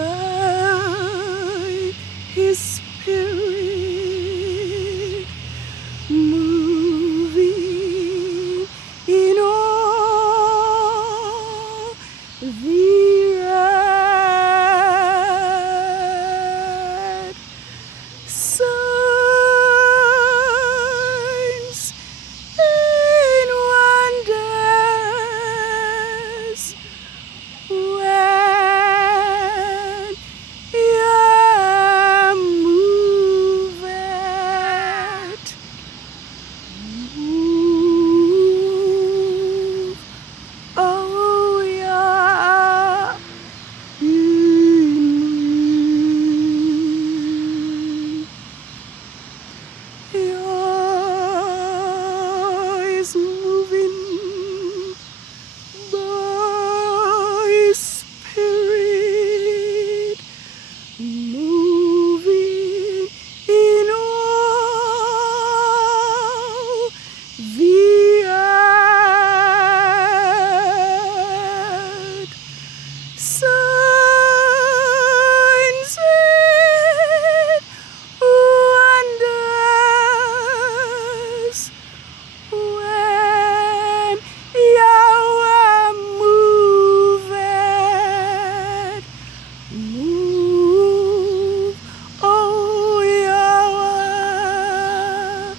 by His Spirit, moving in all the earth. Signs and wonders when Yah moveth. Move, oh Yah, Yah is moving by His Spirit, moving in all the earth. Signs and wonders when Yahweh moveth. Move, oh Yahweh,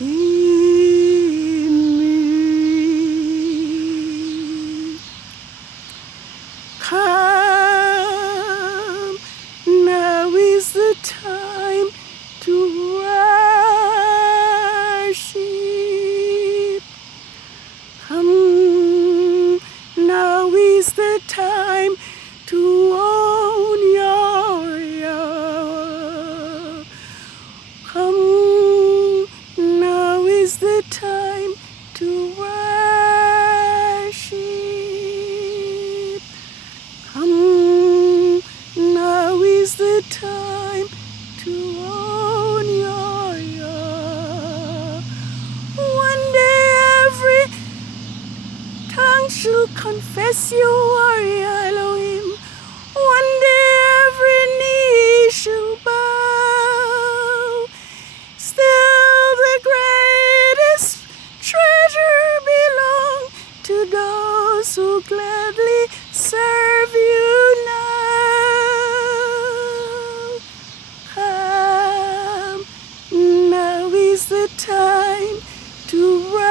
in me. Come, now is the time to worship. Come, now is the time to own your Yahweh. Come, now is the time to worship. Come, now is the time to own your Yah. One day every tongue shall confess you are Yah Elohim. One day every knee shall bow. Still the greatest treasure belong to those who gladly serve you now. Come, now is the time to worship.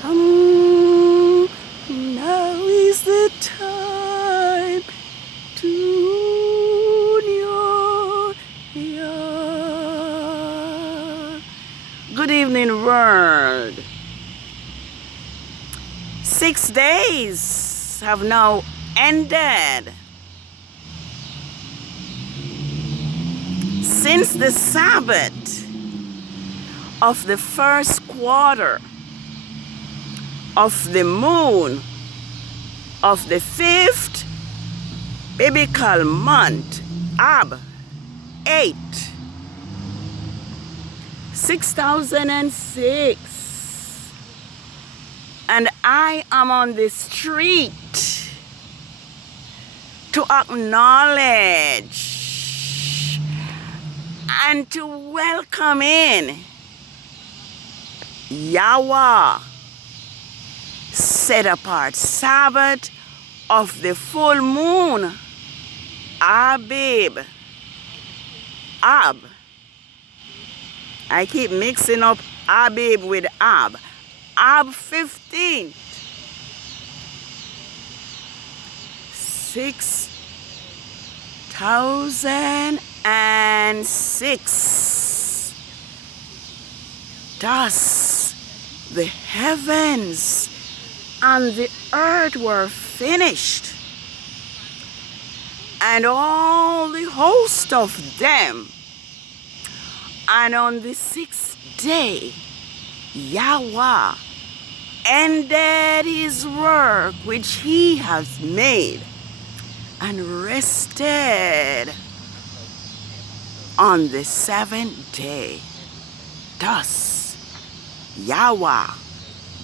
Come, now is the time to your Yah. Good evening, world. 6 days have now ended since the Sabbath of the first quarter of the moon of the 5th biblical month, Ab 8, 6006. And I am on the street to acknowledge and to welcome in Yahweh, set apart Sabbath of the full moon, Abib. Ab. I keep mixing up Abib with Ab. Ab 15. 6006. Thus the heavens and the earth were finished, and all the host of them. And on the 6th day, Yahweh ended his work which he has made, and rested on the 7th day. Thus Yahweh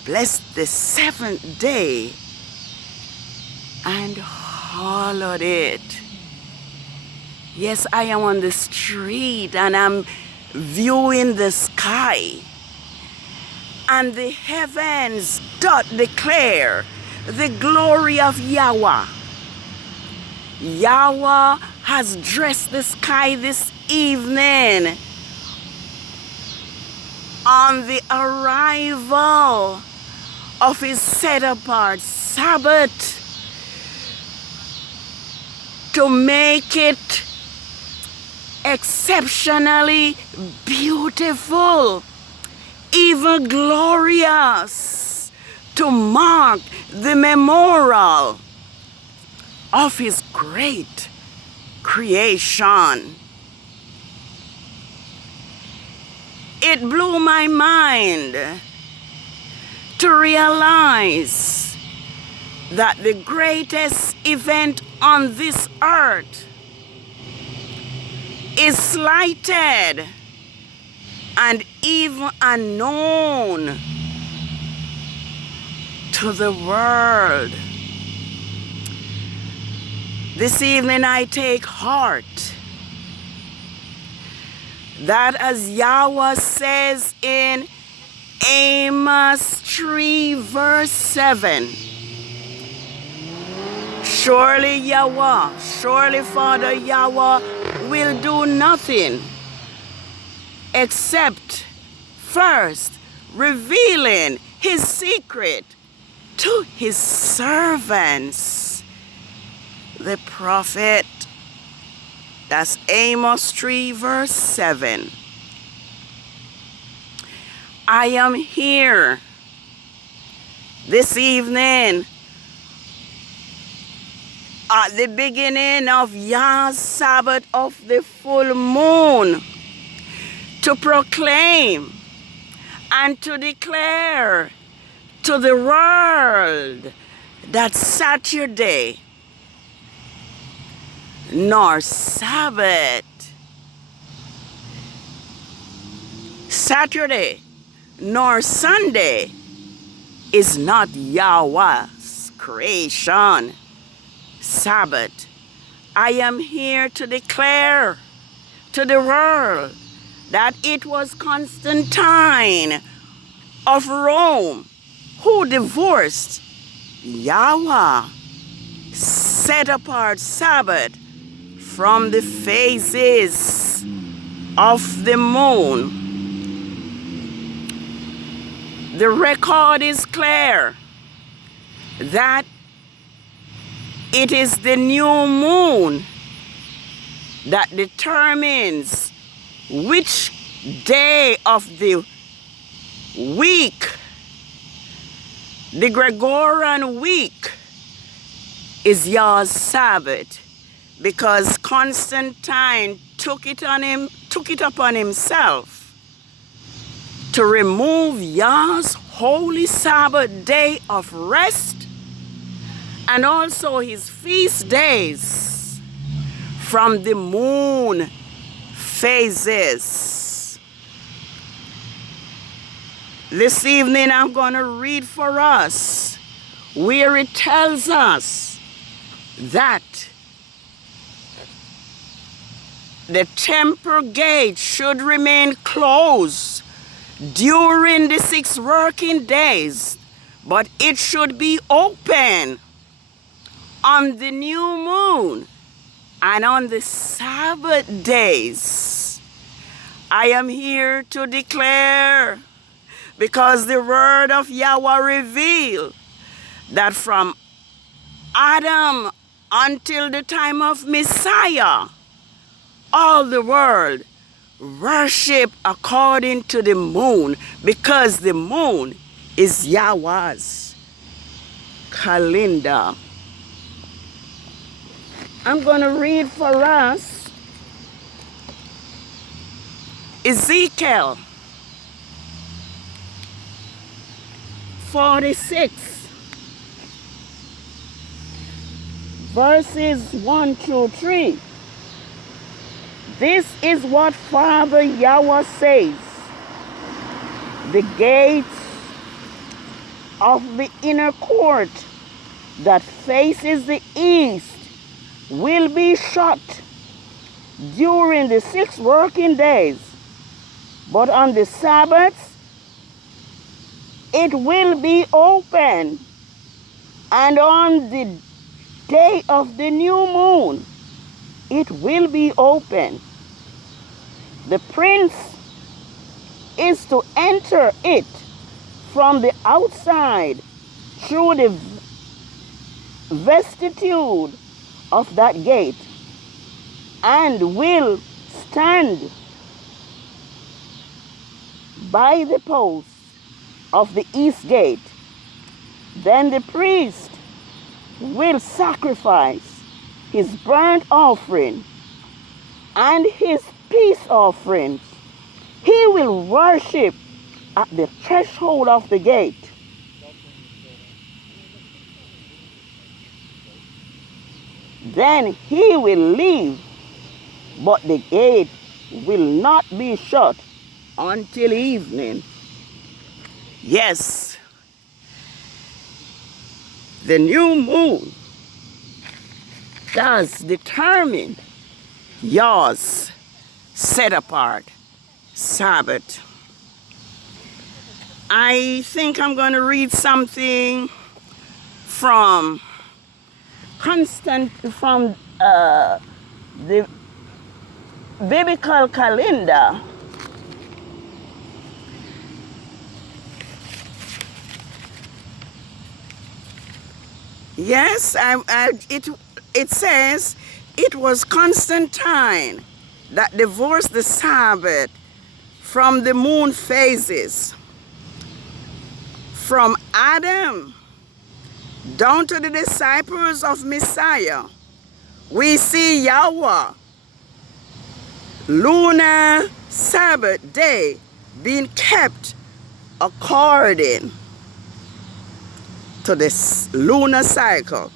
blessed the seventh day and hallowed it. Yes, I am on the street and I'm viewing the sky, and the heavens doth declare the glory of YAH. YAH has dressed the sky this evening on the arrival of his set-apart Sabbath to make it exceptionally beautiful, even glorious, to mark the memorial of his great creation. It blew my mind to realize that the greatest event on this earth is slighted and even unknown to the world. This evening I take heart that, as YAH says in Amos 3 verse 7, surely YAH, surely Father YAH will do nothing except first revealing his secret to his servants, the prophet. That's Amos 3 verse 7. I am here this evening at the beginning of YAH's Sabbath of the full moon to proclaim and to declare to the world that Saturday nor Sabbath, Saturday nor Sunday is not YAH's creation. Sabbath. I am here to declare to the world that it was Constantine of Rome who divorced YAH, set apart Sabbath from the phases of the moon. The record is clear that it is the new moon that determines which day of the week, the Gregorian week, is YAH's Sabbath, because Constantine took it upon himself to remove YAH's holy Sabbath day of rest and also his feast days from the moon phases. This evening I'm going to read for us where it tells us that the temple gate should remain closed during the 6 working days, but it should be open on the new moon and on the Sabbath days. I am here to declare, because the word of YAHWH revealed that from Adam until the time of Messiah, all the world worship according to the moon, because the moon is YAHWH's calendar. I'm going to read for us Ezekiel 46, verses 1 through 3. This is what Father YAHWH says. The gates of the inner court that faces the east will be shut during the 6 working days, but on the Sabbath it will be open, and on the day of the new moon it will be open. The prince is to enter it from the outside through the vestibule of that gate, and will stand by the post of the east gate. Then the priest will sacrifice his burnt offering and his peace offering. He will worship at the threshold of the gate. Then he will leave, but the gate will not be shut until evening. Yes, the new moon does determine YAH's set apart Sabbath. I think I'm going to read something from the biblical calendar. Yes, it says it was Constantine that divorced the Sabbath from the moon phases. From Adam down to the disciples of Messiah, we see YAH lunar Sabbath day being kept according to this lunar cycle.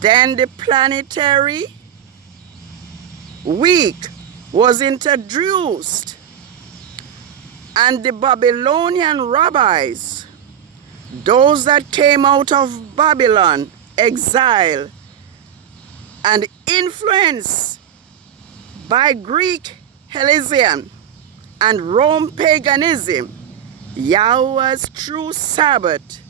Then the planetary week was introduced, and the Babylonian rabbis, those that came out of Babylon exile and influenced by Greek Hellenism and Rome paganism, YAH's true Sabbath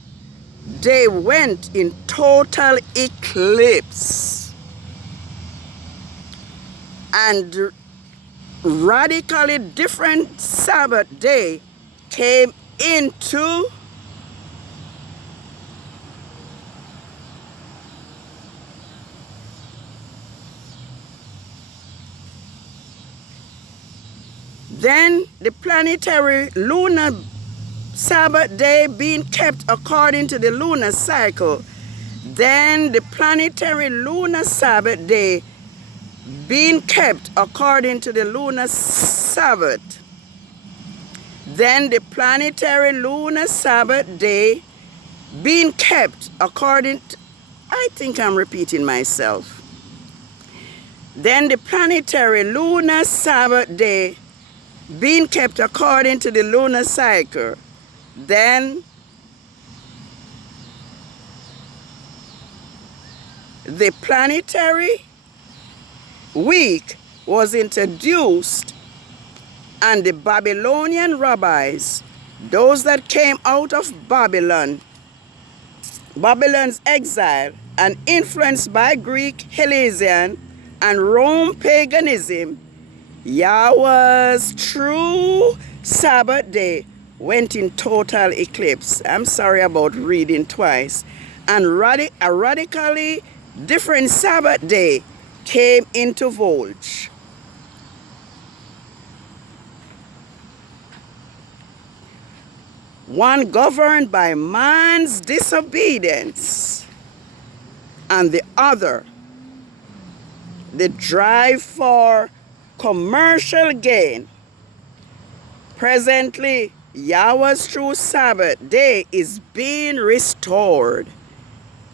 day went in total eclipse, and radically different Sabbath day came into then the planetary lunar Sabbath day being kept according to the lunar cycle. Then the planetary lunar Sabbath day being kept according to the lunar Sabbath. Then the planetary lunar Sabbath day being kept according to, I think I'm repeating myself. Then the planetary lunar Sabbath day being kept according to the lunar cycle. Then the planetary week was introduced, and the Babylonian rabbis, those that came out of Babylon's exile and influenced by Greek Hellenism and Rome paganism, YAH's true Sabbath day went in total eclipse. I'm sorry about reading twice. And a radically different Sabbath day came into vogue. One governed by man's disobedience, and the other, the drive for commercial gain. Presently, YAH's true Sabbath day is being restored.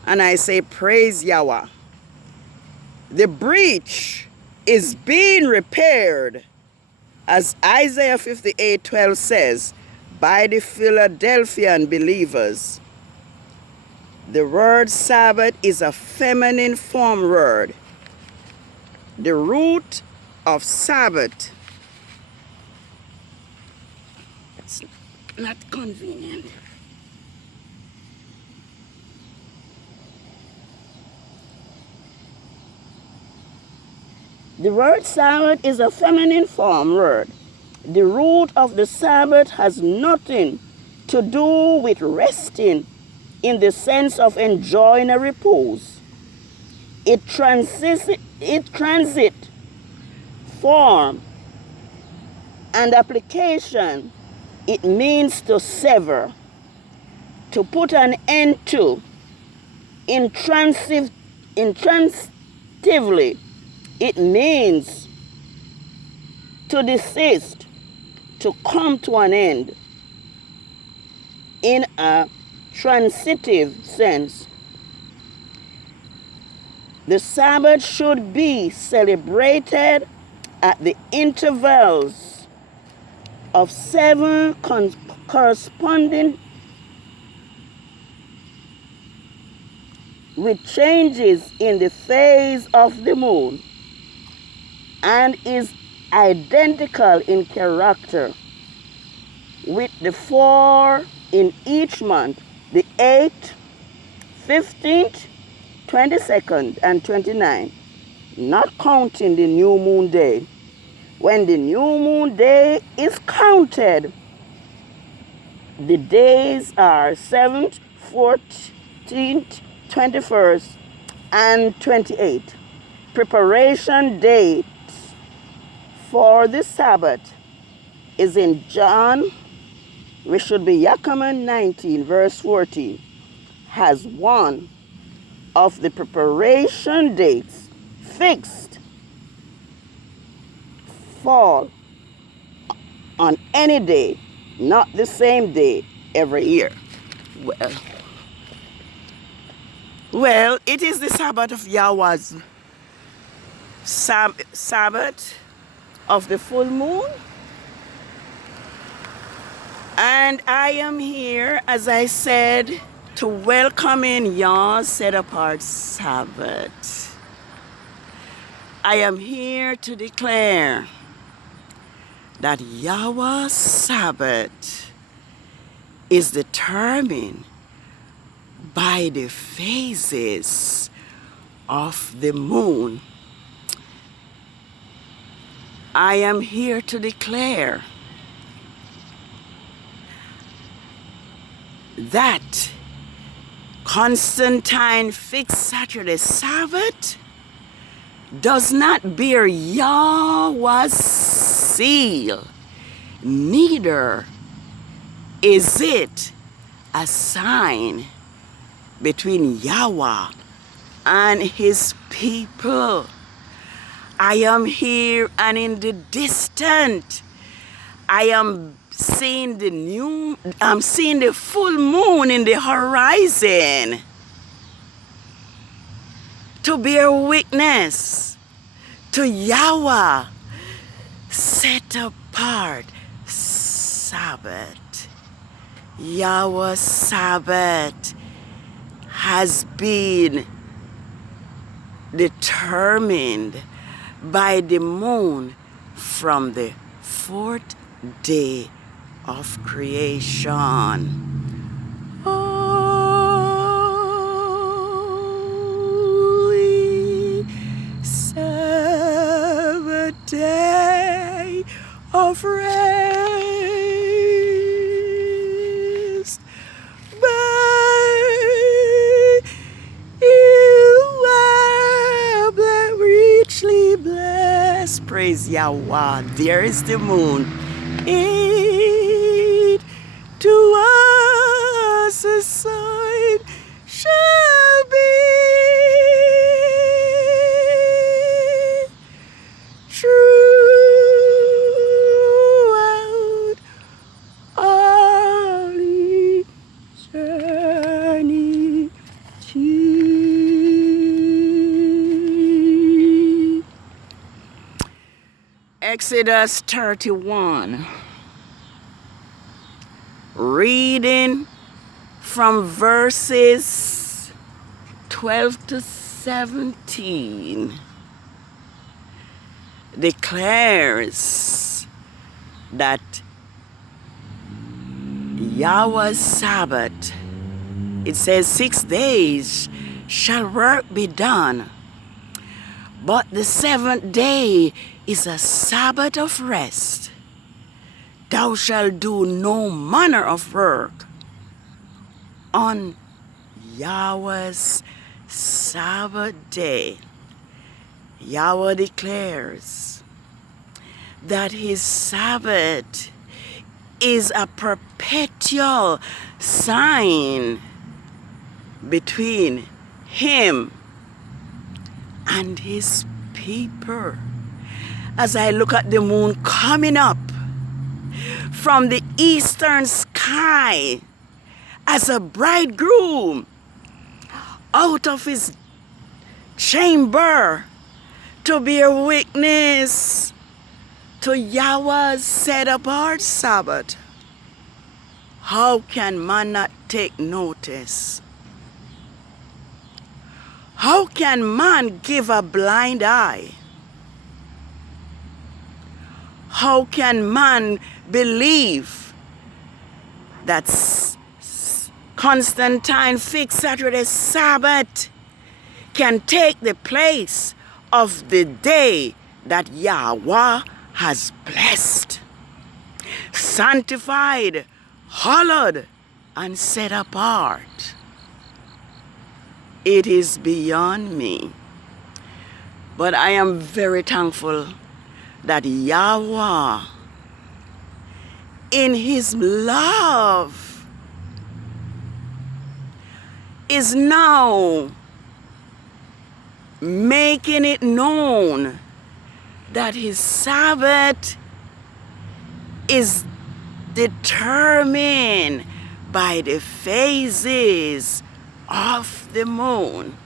And I say, praise YAH. The breach is being repaired, as Isaiah 58:12 says, by the Philadelphian believers. The word Sabbath is a feminine form word. The root of Sabbath, it's not convenient. The word Sabbath is a feminine form word. The root of the Sabbath has nothing to do with resting in the sense of enjoying a repose. It transit form and application. It means to sever, to put an end to. Intransitively, it means to desist, to come to an end. In a transitive sense, the Sabbath should be celebrated at the intervals of 7 corresponding with changes in the phase of the moon, and is identical in character with the 4 in each month, the 8th, 15th, 22nd, and 29th, not counting the new moon day. When the new moon day is counted, the days are 7th, 14th, 21st, and 28th. Preparation dates for the Sabbath is in John, which should be Yakima 19, verse 14, has one of the preparation dates fixed fall on any day, not the same day every year. Well, it is the Sabbath of Yahweh's Sabbath of the full moon. And I am here, as I said, to welcome in Yah's set-apart Sabbath. I am here to declare that Yahweh's Sabbath is determined by the phases of the moon. I am here to declare that Constantine fixed Saturday Sabbath does not bear Yahweh's seal, neither is it a sign between Yahweh and his people. I am here, and in the distant, I am seeing I'm seeing the full moon in the horizon to bear witness to Yahweh set apart Sabbath. Yahweh's Sabbath has been determined by the moon from the 4th day of creation. Holy Sabbath day of rest, by you are richly blessed. Praise Yahweh. There is the moon. It to us a sign shall be throughout all eternity. Exodus 31. reading from verses 12 to 17, declares that Yahweh's Sabbath, it says 6 days shall work be done, but the 7th day is a Sabbath of rest. Thou shalt do no manner of work on Yahweh's Sabbath day. Yahweh declares that his Sabbath is a perpetual sign between him and his people. As I look at the moon coming up from the eastern sky as a bridegroom out of his chamber to bear witness to Yahweh's set apart Sabbath, how can man not take notice? How can man give a blind eye? How can man believe that Constantine fixed Saturday Sabbath can take the place of the day that Yahweh has blessed, sanctified, hallowed, and set apart? It is beyond me. But I am very thankful that Yahweh, in his love, is now making it known that his Sabbath is determined by the phases of the moon,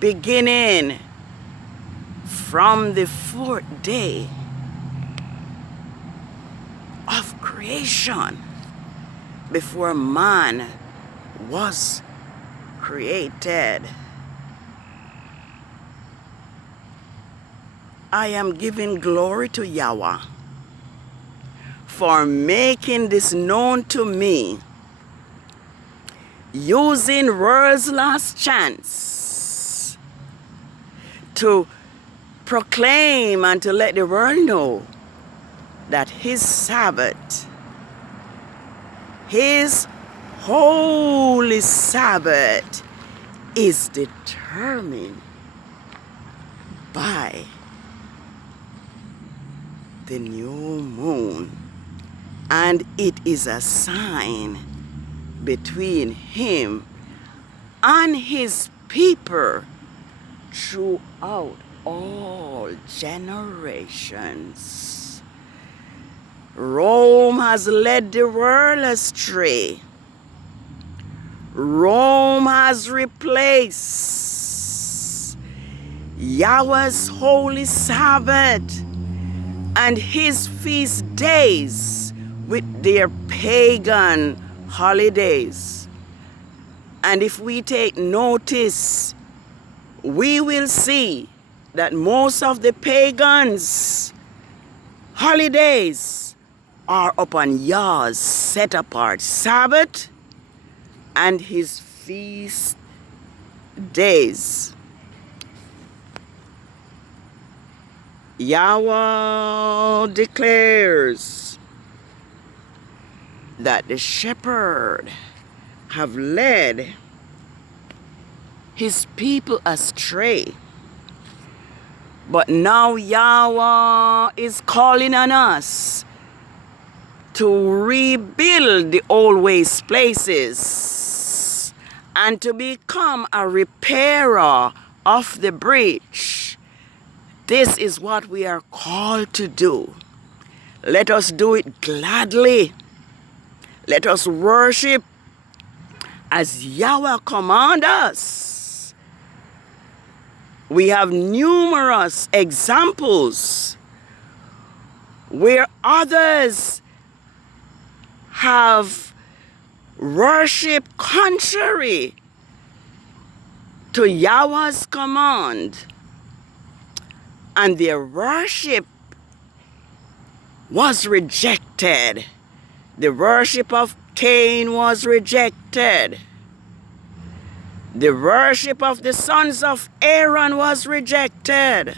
beginning from the 4th day of creation, before man was created. I am giving glory to Yahweh for making this known to me, using world's last chance to proclaim and to let the world know that his Sabbath, his holy Sabbath, is determined by the new moon, and it is a sign between him and his people throughout all generations. Rome has led the world astray. Rome has replaced Yahweh's holy Sabbath and his feast days with their pagan holidays. And if we take notice, we will see that most of the pagans' holidays are upon Yah's set apart Sabbath and his feast days. Yahweh declares that the shepherd have led his people astray. But now Yahweh is calling on us to rebuild the old waste places and to become a repairer of the breach. This is what we are called to do. Let us do it gladly. Let us worship as Yahweh commands us. We have numerous examples where others have worshiped contrary to Yahweh's command, and their worship was rejected. The worship of Cain was rejected. The worship of the sons of Aaron was rejected.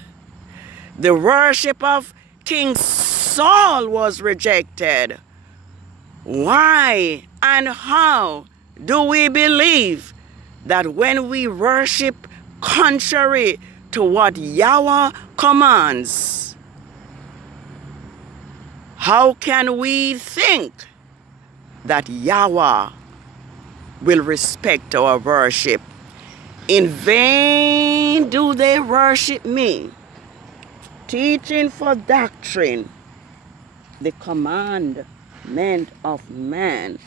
The worship of King Saul was rejected. Why and how do we believe that when we worship contrary to what Yahweh commands, how can we think that Yahweh will respect our worship? In vain do they worship me, teaching for doctrine the commandment of man.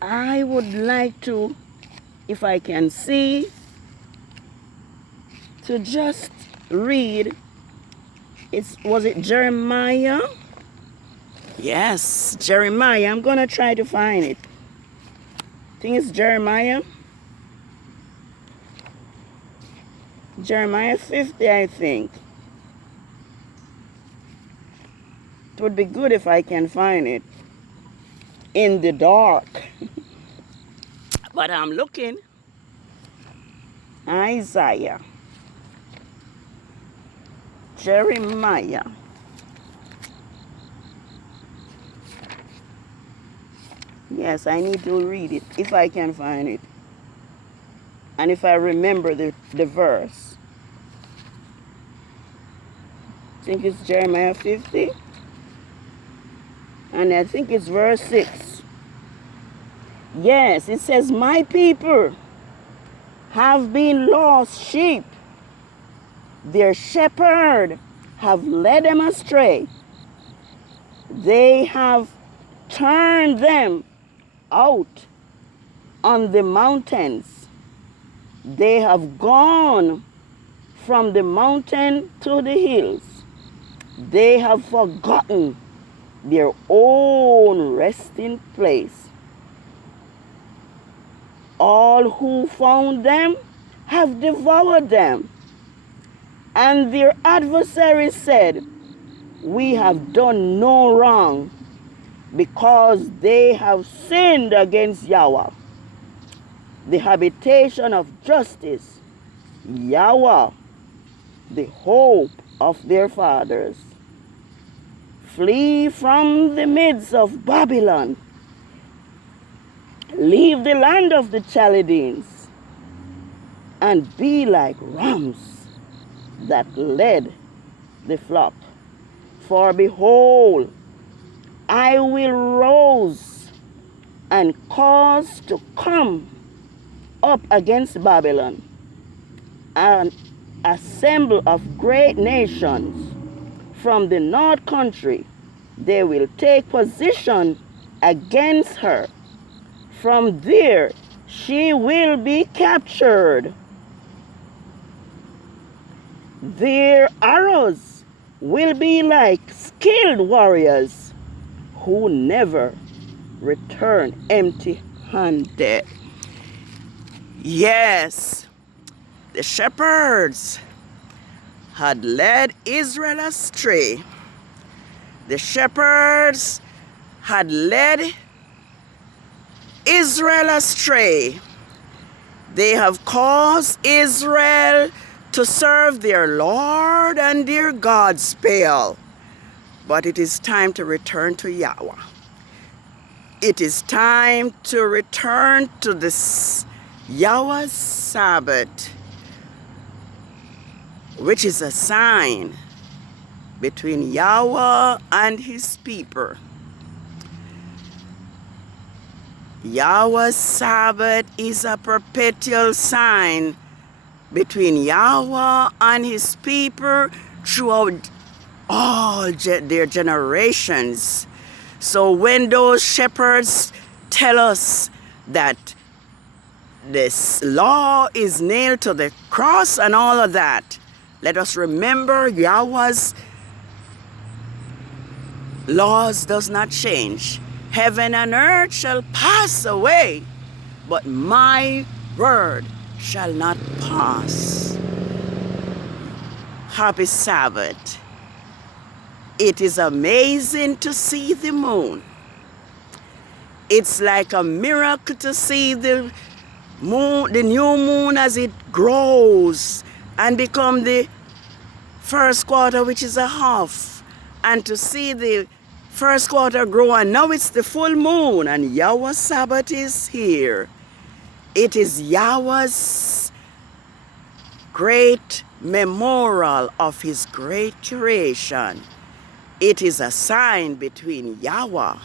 I would like to, if I can see, to just read. Was it Jeremiah? Yes, Jeremiah. I'm going to try to find it. I think it's Jeremiah. Jeremiah 50, I think. It would be good if I can find it in the dark. But I'm looking. Isaiah. Jeremiah. Yes, I need to read it if I can find it. And if I remember the verse. I think it's Jeremiah 50. And I think it's verse 6. Yes, it says, my people have been lost sheep. Their shepherd have led them astray. They have turned them out on the mountains. They have gone from the mountain to the hills. They have forgotten their own resting place. All who found them have devoured them. And their adversaries said, we have done no wrong, because they have sinned against Yahweh, the habitation of justice, Yahweh, the hope of their fathers. Flee from the midst of Babylon. Leave the land of the Chaldeans, and be like rams that led the flock. For behold, I will rouse and cause to come up against Babylon an assembly of great nations from the north country. They will take position against her. From there she will be captured. Their arrows will be like skilled warriors who never return empty-handed. Yes, the shepherds had led Israel astray. The shepherds had led Israel astray. They have caused Israel to serve their Lord and their gods Baal. But it is time to return to Yahweh. It is time to return to this Yahweh's Sabbath, which is a sign between Yahweh and his people. Yahweh's Sabbath is a perpetual sign between Yahweh and his people throughout all their generations. So when those shepherds tell us that this law is nailed to the cross and all of that, let us remember Yahweh's laws does not change. Heaven and earth shall pass away, but my word shall not pass. Happy Sabbath. It is amazing to see the moon. It's like a miracle to see the moon, the new moon, as it grows and become the first quarter, which is a half. And to see the first quarter grow, and now it's the full moon, and YAH Sabbath is here. It is Yahweh's great memorial of his great creation. It is a sign between Yahweh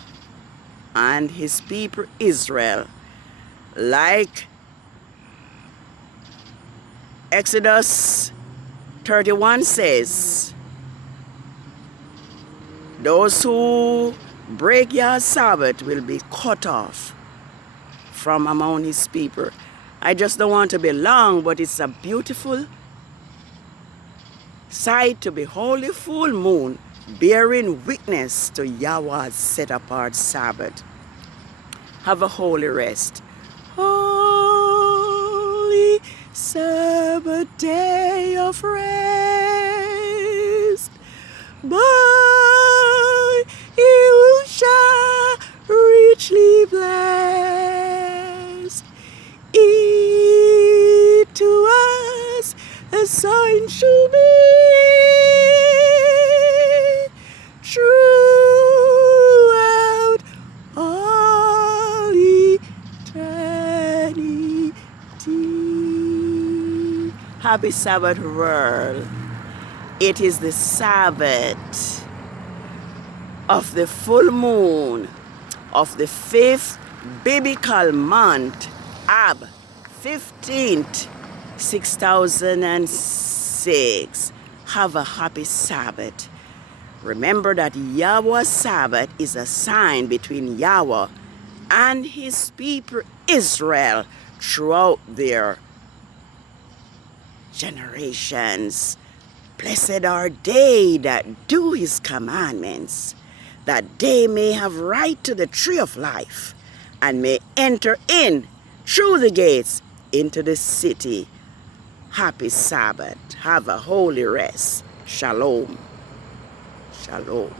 and his people Israel. Like Exodus 31 says, those who break YAH's Sabbath will be cut off from among his people. I just don't want to be long, but it's a beautiful sight to behold the full moon bearing witness to Yahweh's set-apart Sabbath. Have a holy rest. Holy Sabbath day of rest, by you shall richly blessed. It to us a sign shall be throughout all eternity. Happy Sabbath world. It is the Sabbath of the full moon of the 5th biblical month, Ab 15th, 6006. Have a happy Sabbath. Remember that Yahweh's Sabbath is a sign between Yahweh and his people Israel throughout their generations. Blessed are they that do his commandments, that they may have right to the tree of life, and may enter in through the gates into the city. Happy Sabbath. Have a holy rest. Shalom. Shalom.